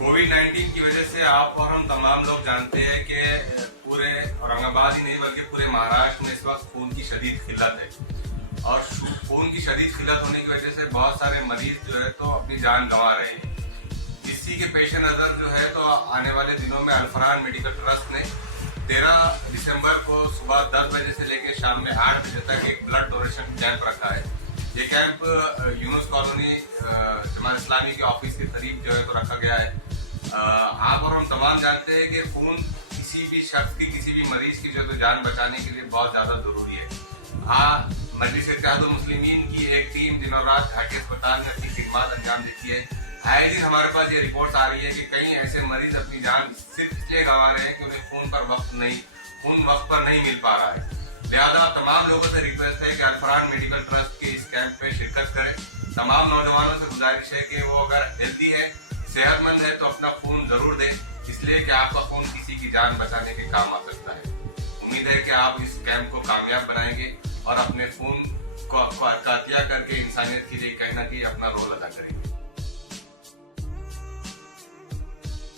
कोविड-19 की वजह से आप और हम तमाम लोग जानते हैं कि पूरे औरंगाबाद ही नहीं बल्कि पूरे महाराष्ट्र में इस वक्त खून की शदीद किल्लत है और खून की शदीद किल्लत होने की वजह से बहुत सारे मरीज जो है तो अपनी जान गंवा रहे हैं। इसी के पेश नज़र जो है तो आने वाले दिनों में अल्फरान मेडिकल ट्रस्ट ने 13 दिसंबर को सुबह 10 बजे से लेकर शाम में 8 बजे तक एक ब्लड डोनेशन कैंप रखा है। ये कैंप यूनुस कॉलोनी जमात इस्लामी के ऑफिस के करीब जो है तो रखा गया है। आप और हम तमाम जानते हैं कि खून किसी भी शख्स की किसी भी मरीज की जो है तो जान बचाने के लिए बहुत ज्यादा जरूरी है। मजलिस इत्तेहादुल मुस्लिमीन की एक टीम दिनों रात ढाके अस्पताल में अपनी खिदमत अंजाम देती है। आए दिन हमारे पास ये रिपोर्ट्स आ रही है कि कई ऐसे मरीज अपनी जान सिर्फ इसलिए गंवा रहे हैं कि उन्हें खून वक्त पर नहीं मिल पा रहा है। लिहाजा तमाम लोगों से रिक्वेस्ट है कि अल्फरान मेडिकल ट्रस्ट के इस कैंप में शिरकत करें। तमाम नौजवानों से गुजारिश है कि वो अगर हेल्दी है, सेहतमंद है तो अपना खून जरूर दें, इसलिए कि आपका खून किसी की जान बचाने के काम आ सकता है। उम्मीद है कि आप इस कैंप को कामयाब बनाएंगे और अपने खून को अतिया करके इंसानियत के लिए कहीं ना कहीं अपना रोल अदा करेंगे।